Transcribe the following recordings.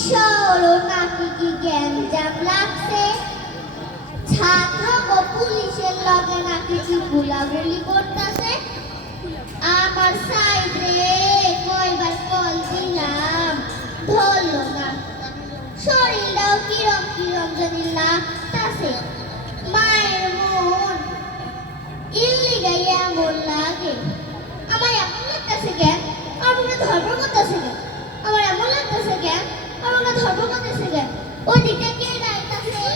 শহরও নাকি কি গ্যাঞ্জাম লাগছে, ছাত্র ও পুলিশের লগে নাকি কি গুলাগুলি করতেছে। আমার সাইড রে কয়বার কল দিলাম, ধরলো না। শরীরটাও কিরম কিরম জানি লাগতাছে। মায়ের মন ইল্লিগাই এমন লাগে। আমার এমন লাগতেছে কেন, আমাকে ধর্ম করতেছে কেন, আমার এমন লাগতেছে কেন, আমাকে ধর্ম করতেছে কেন। ওদিকে কে যাইতাছে,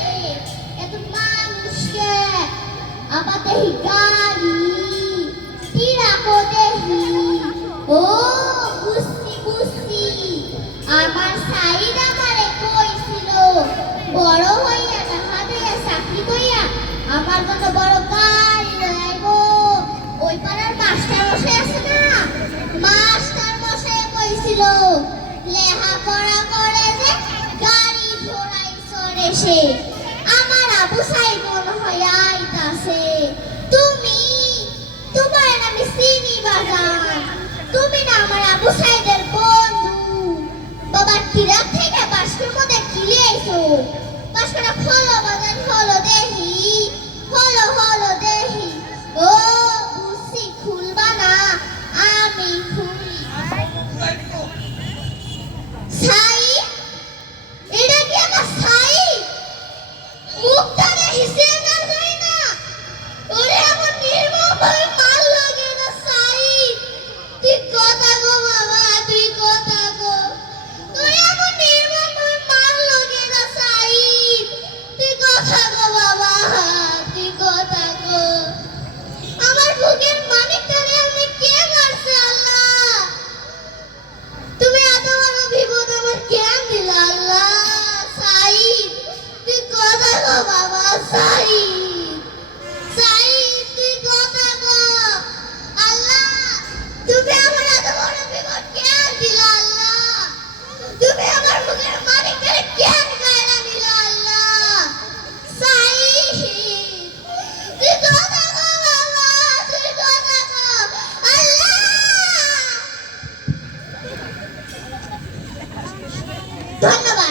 এত মানুষকে আবার দেহি গাড়ি তিরাকো দেহি। ও বুঝছি বুঝছি, আমার সাইড আমারে কইছিল বড় হইয়া টাকা দিয়া চাকরি কইয়া আমার জন্য বড় গাড়ি লই আইবো। ওই পাড়ার মাস্টার মশাই আছে না, মাস্টার মশাই কইছিল লেখাপড়া করে যে গাড়ি ঘোড়ায় চড়ে সে। আমার আবু সাইদ মনে হয় আইতাছে। তুমি তোমার আমি চিনি বাজান, তুমি না আমার আবু সাইদের বন্ধু। বাবার তিরাক থেকে বাস্কের মধ্যে খিলে আইছো, বাস্কটা হলো বাজান, হলো দেহি, হলো হলো দেহি। ও বুঝছি, খুলবা না, আমি খুলি। সাই, এটা কি আমার সাই? মুখটা দেখিছে না যাই না, ওরে আমার নির্মম ভাবে মারলো কেন সাই? তুই কথা গো বাবা, তুই কথা গো, ওরে আমার নির্মম ভাবে মারলো কেন সাই? তুই কথা গো বাবা, তুই কথা গো। আমার বুকের মানিকটারে আমি কে মারছে আল্লাহ? তুমি এত বড় বিপদ আমার কেন দিলা আল্লাহ? সাইদ, তুই কথা গো বাবা, সাইদ, সাইদ, তুই কথা গো। আল্লাহ, তুমি আমার এত বড় বিপদ কেন দিলা আল্লাহ? তুমি